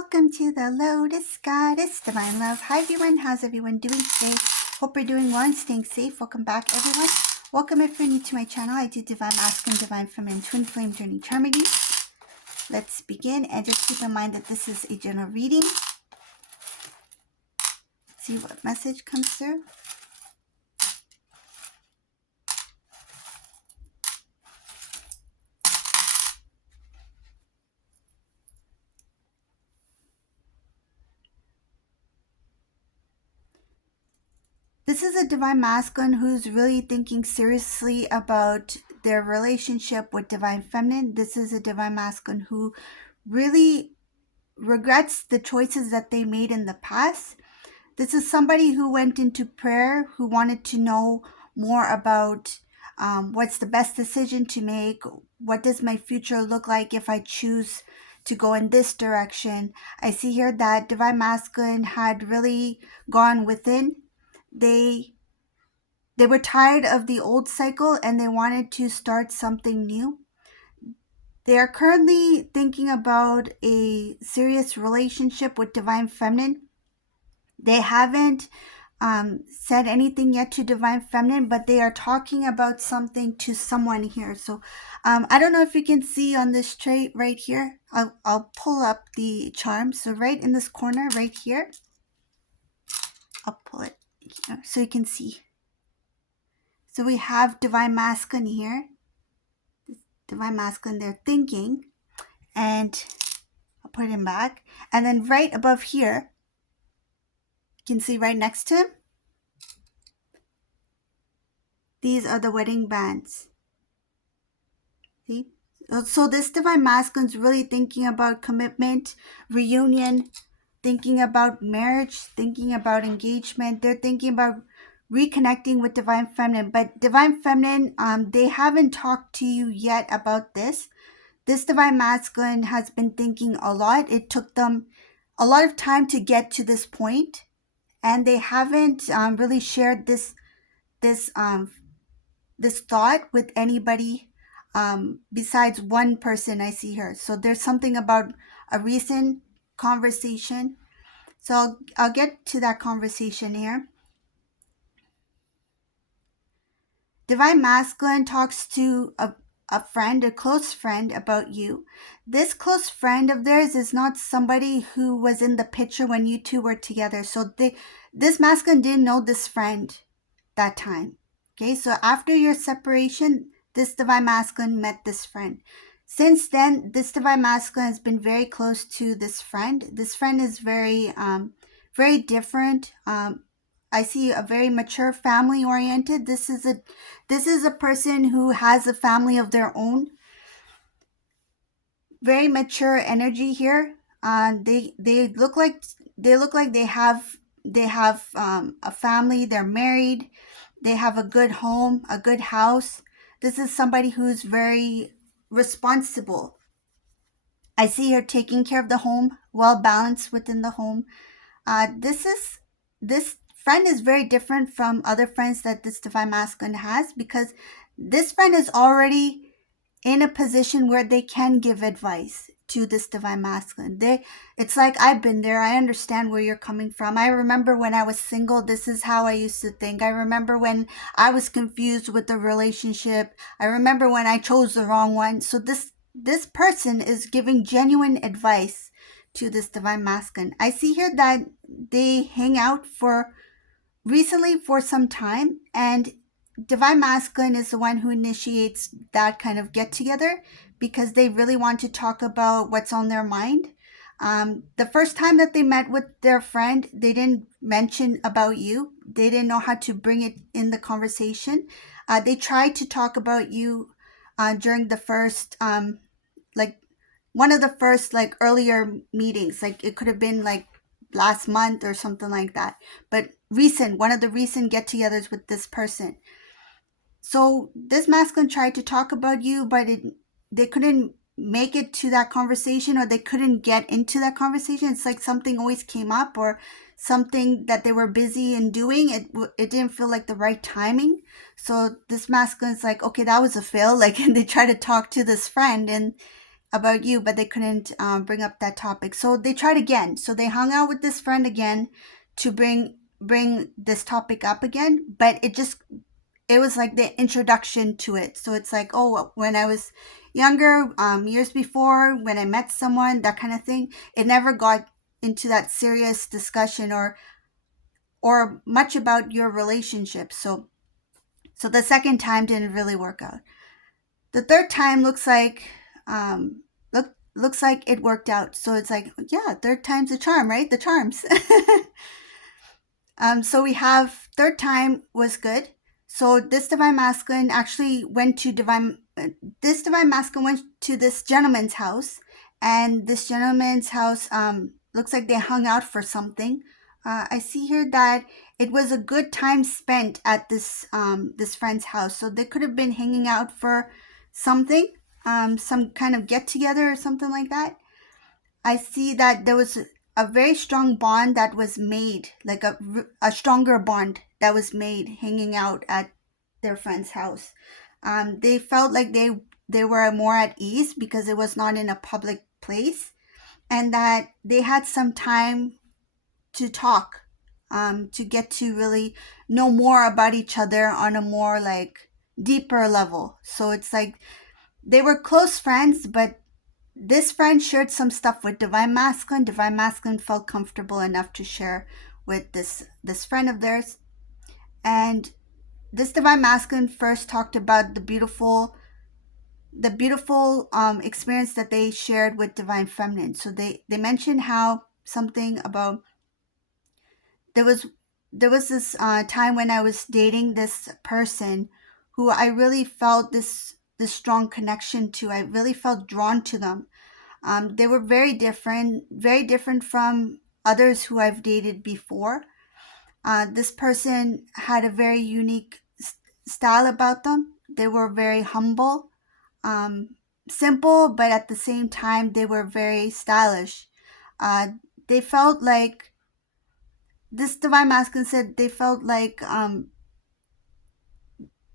Welcome to the Lotus Goddess Divine Love. Hi everyone, how's everyone doing today? Hope you're doing well and staying safe. Welcome back everyone. Welcome if you're new to my channel. I do Divine Masculine, Divine Feminine, Twin Flame Journey Charm readings. Let's begin, and just keep in mind that this is a general reading. See what message comes through. This is a Divine Masculine who's really thinking seriously about their relationship with Divine Feminine. This is a Divine Masculine who really regrets the choices that they made in the past. This is somebody who went into prayer, who wanted to know more about what's the best decision to make, what does my future look like if I choose to go in this direction. I see here that Divine Masculine had really gone within. They were tired of the old cycle and they wanted to start something new. They are currently thinking about a serious relationship with Divine Feminine. They haven't said anything yet to Divine Feminine, but they are talking about something to someone here. So I don't know if you can see on this tray right here. I'll pull up the charm. So right in this corner right here, I'll pull it here so you can see. So we have Divine Masculine here. Divine Masculine, they're thinking, and I'll put him back. And then right above here, you can see right next to him, these are the wedding bands. See? So this Divine Masculine is really thinking about commitment, reunion, thinking about marriage, thinking about engagement. They're thinking about reconnecting with Divine Feminine. But Divine Feminine, they haven't talked to you yet about this. This Divine Masculine has been thinking a lot. It took them a lot of time to get to this point, and they haven't really shared this thought with anybody besides one person I see here. So there's something about a recent conversation. So I'll get to that conversation here. Divine Masculine talks to a friend, a close friend about you. This close friend of theirs is not somebody who was in the picture when you two were together. So this masculine didn't know this friend that time. Okay, so after your separation, this Divine Masculine met this friend. Since then, this Divine Masculine has been very close to this friend. This friend is very different. I see a very mature, family oriented. This is a person who has a family of their own. Very mature energy here. They look like they have a family. They're married. They have a good home, a good house. This is somebody who's very responsible. I see her taking care of the home, well balanced within the home. This friend is very different from other friends that this Divine Masculine has, because this friend is already in a position where they can give advice to this Divine Masculine. It's like, I've been there. I understand where you're coming from. I remember when I was single, this is how I used to think. I remember when I was confused with the relationship. I remember when I chose the wrong one. So this person is giving genuine advice to this Divine Masculine. I see here that they hang out recently for some time, and Divine Masculine is the one who initiates that kind of get together because they really want to talk about what's on their mind. The first time that they met with their friend, they didn't mention about you. They didn't know how to bring it in the conversation. They tried to talk about you during the first, one of the first earlier meetings. Like it could have been like last month or something like that. But one of the recent get-togethers with this person. So this masculine tried to talk about you, but they couldn't make it to that conversation, or they couldn't get into that conversation. It's like something always came up, or something that they were busy in doing. It didn't feel like the right timing. So this masculine's like, okay, that was a fail. And they try to talk to this friend, and about you, but they couldn't bring up that topic. So they tried again. So they hung out with this friend again to bring this topic up again, but it was like the introduction to it. So it's like, oh, when I was younger, years before, when I met someone, that kind of thing. It never got into that serious discussion or much about your relationship. So the second time didn't really work out. The third time um looks like it worked out. So it's like, yeah, third time's a charm, right? The charms. So we have third time was good. So this divine masculine actually went to this divine masculine went to this gentleman's house, and this gentleman's house looks like they hung out for something. I see here that it was a good time spent at this friend's house. So they could have been hanging out for something, some kind of get together or something like that. I see that there was a very strong bond that was made, like a stronger bond that was made hanging out at their friend's house. They felt like they were more at ease because it was not in a public place, and that they had some time to talk, to get to really know more about each other on a more like deeper level. So it's like they were close friends, but this friend shared some stuff with divine masculine. Divine masculine felt comfortable enough to share with this friend of theirs. And this divine masculine first talked about the beautiful experience that they shared with divine feminine. So they mentioned how something about there was there was this time when I was dating this person who I really felt this strong connection to. I really felt drawn to them. They were very different from others who I've dated before. This person had a very unique style about them. They were very humble, um, simple, but at the same time, they were very stylish. Uh, they felt like this divine masculine said they felt like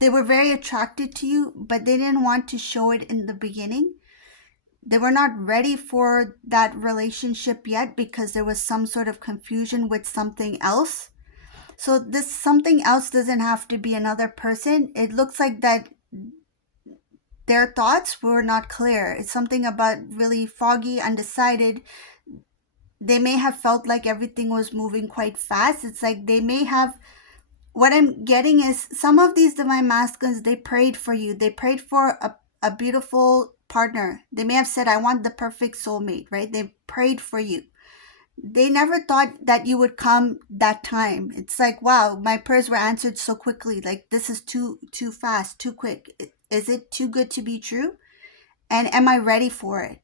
they were very attracted to you, but they didn't want to show it in the beginning. They were not ready for that relationship yet because there was some sort of confusion with something else. So this something else doesn't have to be another person. It looks like that their thoughts were not clear. It's something about really foggy, undecided. They may have felt like everything was moving quite fast. It's like they may have, what I'm getting is some of these divine masculines, they prayed for you. They prayed for a beautiful partner. They may have said, I want the perfect soulmate, right? They prayed for you. They never thought that you would come that time. It's like, wow, my prayers were answered so quickly. Like, this is too fast, too quick. Is it too good to be true? And am I ready for it?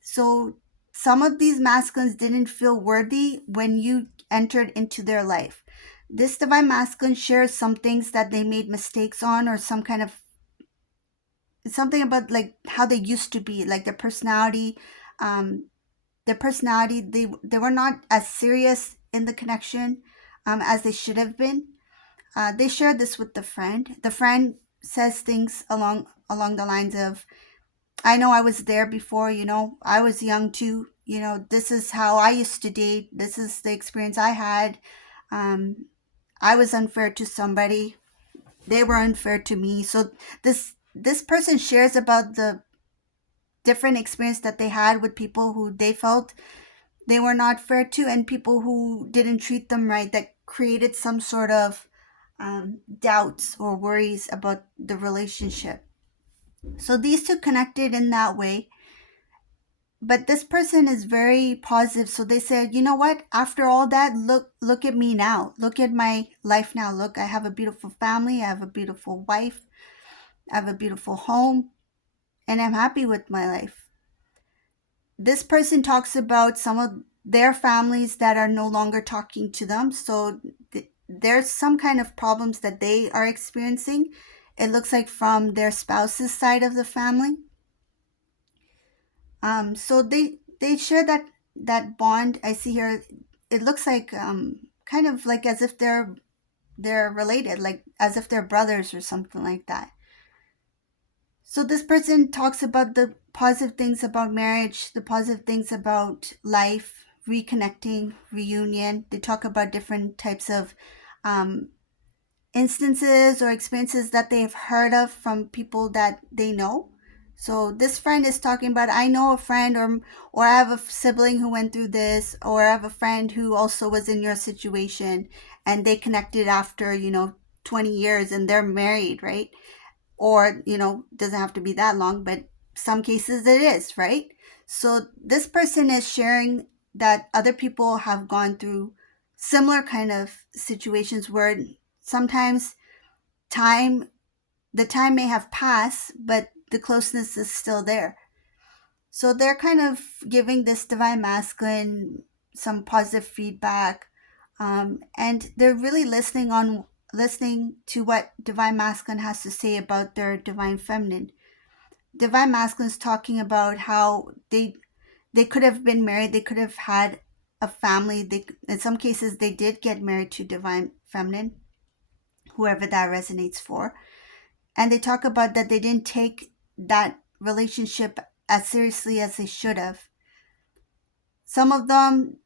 So some of these masculines didn't feel worthy when you entered into their life. This divine masculine shares some things that they made mistakes on, or some kind of something about like how they used to be, like um, their personality. They were not as serious in the connection as they should have been. They shared this with the friend. The friend says things along the lines of, I know I was there before, I was young too. This is how I used to date. This is the experience I had. Um, I was unfair to somebody. They were unfair to me. So this person shares about the different experience that they had with people who they felt they were not fair to, and people who didn't treat them right, that created some sort of doubts or worries about the relationship. So these two connected in that way. But this person is very positive. So they said, you know what? After all that, look at me now. Look at my life now. Look, I have a beautiful family. I have a beautiful wife. I have a beautiful home, and I'm happy with my life. This person talks about some of their families that are no longer talking to them. So there's some kind of problems that they are experiencing. It looks like from their spouse's side of the family. So they share that bond. I see here. It looks like kind of like as if they're related, like as if they're brothers or something like that. So this person talks about the positive things about marriage, the positive things about life, reconnecting, reunion. They talk about different types of um, instances or experiences that they've heard of from people that they know. So this friend is talking about, I know a friend, or I have a sibling who went through this, or I have a friend who also was in your situation, and they connected after 20 years and they're married, right? Or doesn't have to be that long, but some cases it is, right? So this person is sharing that other people have gone through similar kind of situations where sometimes time the time may have passed, but the closeness is still there. So they're kind of giving this divine masculine some positive feedback, and they're really listening to what divine masculine has to say about their divine feminine. Divine masculine is talking about how they could have been married, they could have had a family. They, in some cases, they did get married to divine feminine, whoever that resonates for. And they talk about that they didn't take that relationship as seriously as they should have. Some of them,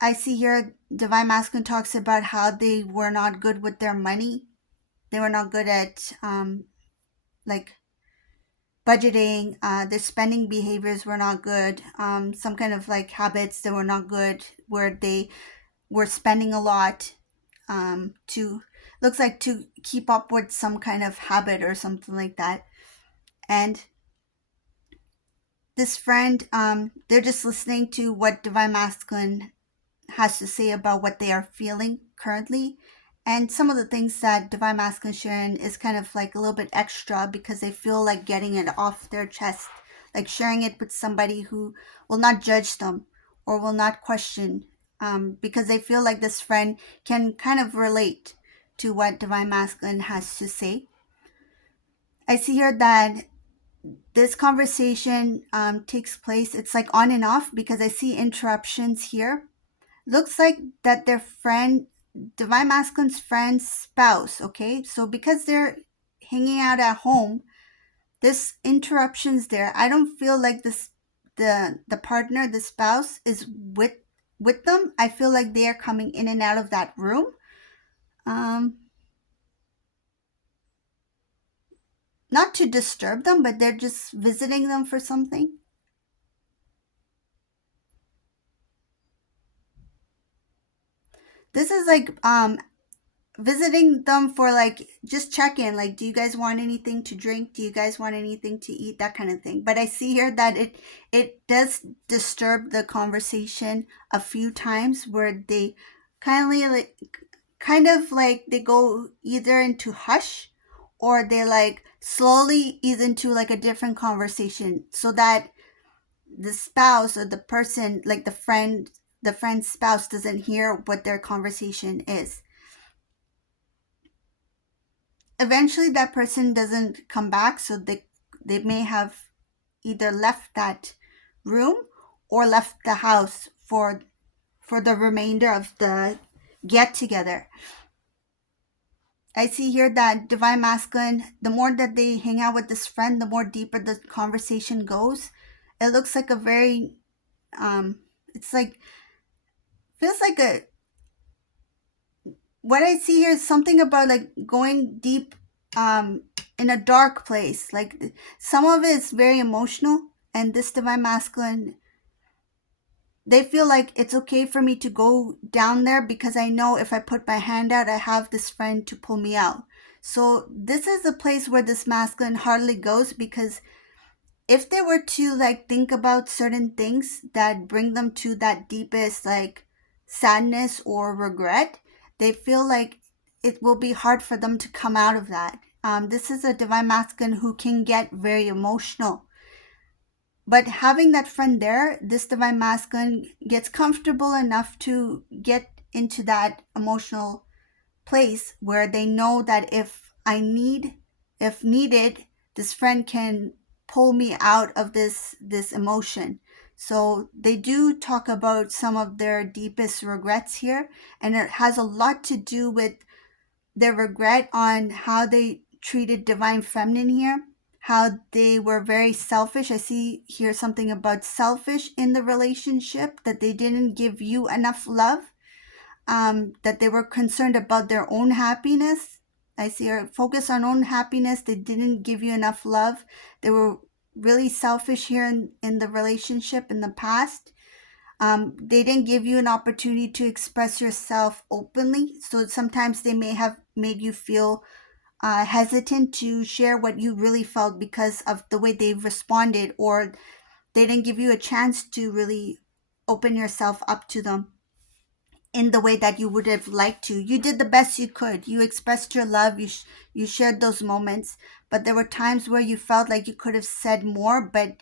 I see here, divine masculine talks about how they were not good with their money. They were not good at like budgeting. Their spending behaviors were not good. Some kind of like habits that were not good, where they were spending a lot, to looks like to keep up with some kind of habit or something like that. And this friend, they're just listening to what divine masculine has to say about what they are feeling currently. And some of the things that divine masculine sharing is kind of like a little bit extra because they feel like getting it off their chest, like sharing it with somebody who will not judge them or will not question, because they feel like this friend can kind of relate to what divine masculine has to say. I see here that this conversation takes place, it's like on and off because I see interruptions here. Looks like that their friend, divine masculine's friend's spouse, okay? So because they're hanging out at home, this interruptions there. I don't feel like this the partner, the spouse is with them. I feel like they are coming in and out of that room. Um Not to disturb them, but they're just visiting them for something. This is like visiting them for like just check in, like do you guys want anything to drink, do you guys want anything to eat, that kind of thing. But I see here that it does disturb the conversation a few times where they kind of like they go either into hush or they like slowly ease into like a different conversation so that the spouse or the person, like the friend's spouse doesn't hear what their conversation is. Eventually that person doesn't come back, so they may have either left that room or left the house for the remainder of the get together. I see here that divine masculine, the more that they hang out with this friend, the more deeper the conversation goes. It looks like a very it's like feels like a what I see here is something about like going deep in a dark place. Like some of it is very emotional, and this divine masculine, they feel like it's okay for me to go down there because I know if I put my hand out, I have this friend to pull me out. So this is a place where this masculine hardly goes because if they were to like think about certain things that bring them to that deepest like sadness or regret, they feel like it will be hard for them to come out of that. This is a divine masculine who can get very emotional, but having that friend there, this divine masculine gets comfortable enough to get into that emotional place where they know that if needed, this friend can pull me out of this emotion. So they do talk about some of their deepest regrets here, and it has a lot to do with their regret on how they treated divine feminine here, how they were very selfish. I see here something about selfish in the relationship, that they didn't give you enough love, that they were concerned about their own happiness. I see her focus on own happiness. They didn't give you enough love. They were really selfish here in the relationship in the past. They didn't give you an opportunity to express yourself openly. So sometimes they may have made you feel hesitant to share what you really felt because of the way they responded, or they didn't give you a chance to really open yourself up to them in the way that you would have liked to. You did the best you could. You expressed your love. You shared those moments, but there were times where you felt like you could have said more, but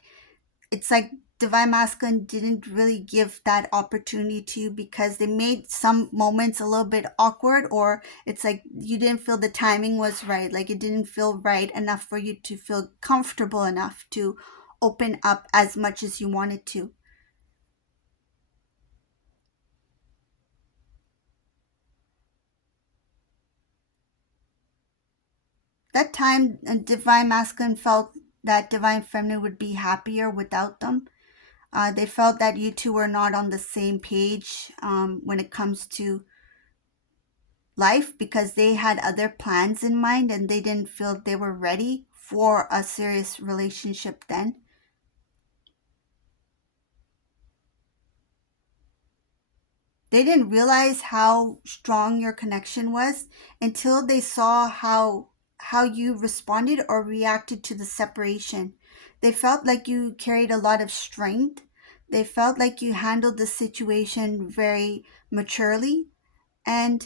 it's like Divine Masculine didn't really give that opportunity to you because they made some moments a little bit awkward, or it's like you didn't feel the timing was right. Like it didn't feel right enough for you to feel comfortable enough to open up as much as you wanted to. That time, Divine Masculine felt that Divine Feminine would be happier without them. They felt that you two were not on the same page when it comes to life, because they had other plans in mind and they didn't feel they were ready for a serious relationship then. They didn't realize how strong your connection was until they saw how you responded or reacted to the separation. They felt like you carried a lot of strength. They felt like you handled the situation very maturely, and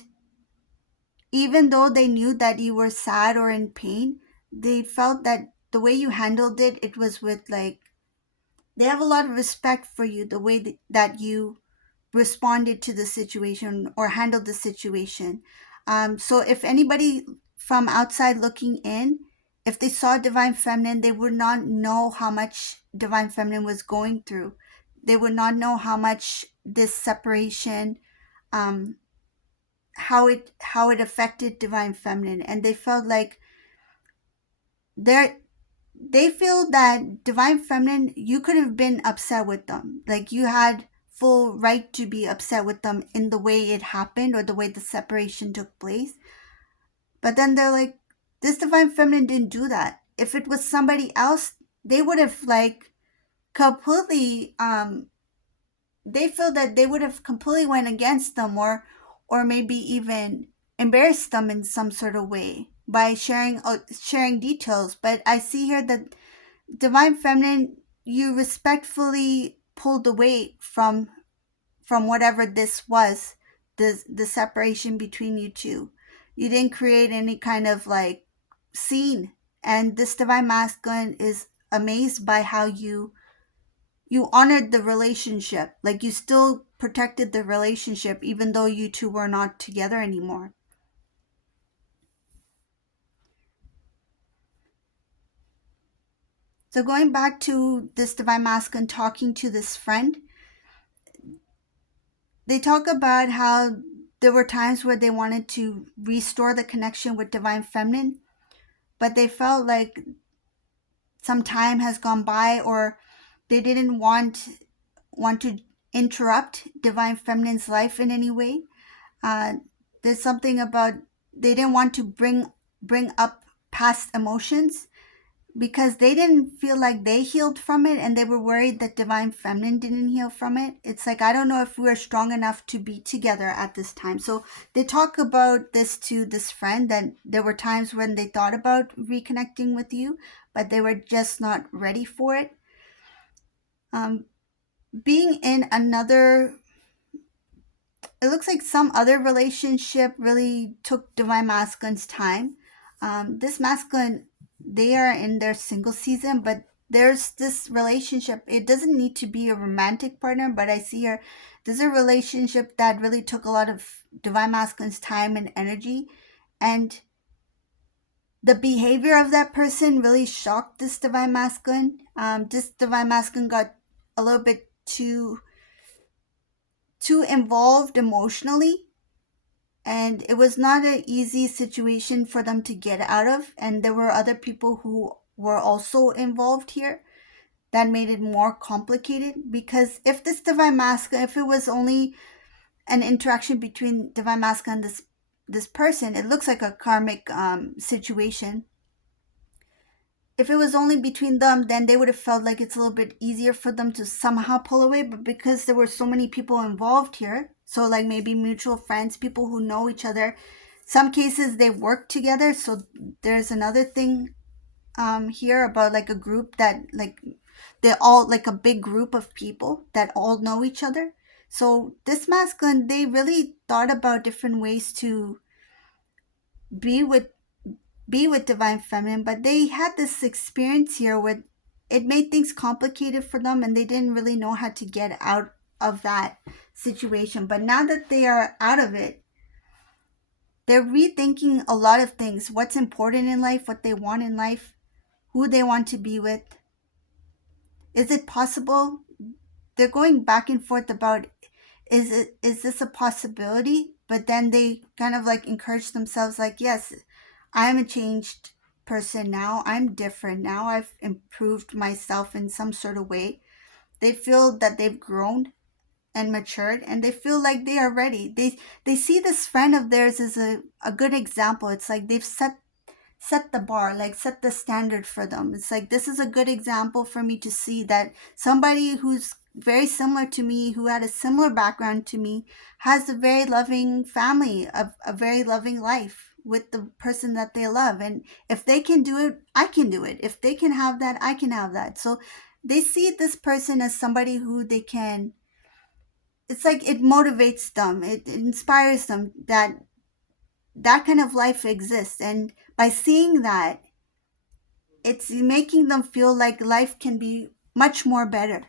even though they knew that you were sad or in pain, they felt that the way you handled it, it was with like, they have a lot of respect for you, the way that you responded to the situation or handled the situation. So if anybody from outside looking in, if they saw Divine Feminine, they would not know how much Divine Feminine was going through. They would not know how much this separation, um, how it affected Divine Feminine, and they felt like they're they feel that Divine Feminine, you could have been upset with them. Like you had full right to be upset with them in the way it happened or the way the separation took place. But then they're like, this Divine Feminine didn't do that. If it was somebody else, they would have like completely they feel that they would have completely went against them, or maybe even embarrassed them in some sort of way by sharing details. But I see here that Divine Feminine, you respectfully pulled away from whatever this was, the separation between you two. You didn't create any kind of like scene. And this Divine Masculine is amazed by how you honored the relationship. Like you still protected the relationship even though you two were not together anymore. So going back to this Divine Masculine talking to this friend, they talk about how there were times where they wanted to restore the connection with Divine Feminine, but they felt like some time has gone by, or they didn't want to interrupt Divine Feminine's life in any way. Uh, there's something about they didn't want to bring up past emotions because they didn't feel like they healed from it, and they were worried that Divine Feminine didn't heal from it. It's like, I don't know if we're strong enough to be together at this time. So they talk about this to this friend, that there were times when they thought about reconnecting with you, but they were just not ready for it. um, Being in another, it looks like some other relationship really took Divine Masculine's time. This masculine, they are in their single season, but there's this relationship. It doesn't need to be a romantic partner, but I see here there's a relationship that really took a lot of Divine Masculine's time and energy, and the behavior of that person really shocked this Divine Masculine. This Divine Masculine got a little bit too involved emotionally, and it was not an easy situation for them to get out of, and there were other people who were also involved here that made it more complicated. Because if this divine masculine, if it was only an interaction between divine masculine and this person, it looks like a karmic situation. If it was only between them, then they would have felt like it's a little bit easier for them to somehow pull away. But because there were so many people involved here, so like maybe mutual friends, people who know each other, some cases they work together. So there's another thing here about like a group that like they're all like a big group of people that all know each other. So this masculine, they really thought about different ways to be with be with divine feminine, but they had this experience here where it made things complicated for them and they didn't really know how to get out of that situation. But now that they are out of it, they're rethinking a lot of things: what's important in life, what they want in life, who they want to be with. Is it possible? They're going back and forth about, is this a possibility? But then they kind of like encourage themselves like, yes, I'm a changed person now. I'm different now. I've improved myself in some sort of way. They feel that they've grown and matured, and they feel like they are ready. They see this friend of theirs as a good example. It's like they've set the bar, like set the standard for them. It's like, this is a good example for me to see that somebody who's very similar to me, who had a similar background to me, has a very loving family, a very loving life with the person that they love. And if they can do it, I can do it. If they can have that, I can have that. So they see this person as somebody who they can, it's like it motivates them, it inspires them that that kind of life exists. And by seeing that, it's making them feel like life can be much more better.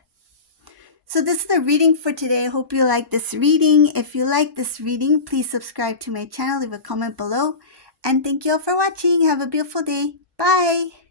So this is the reading for today. I hope you like this reading. If you like this reading, please subscribe to my channel, leave a comment below, and thank you all for watching. Have a beautiful day. Bye.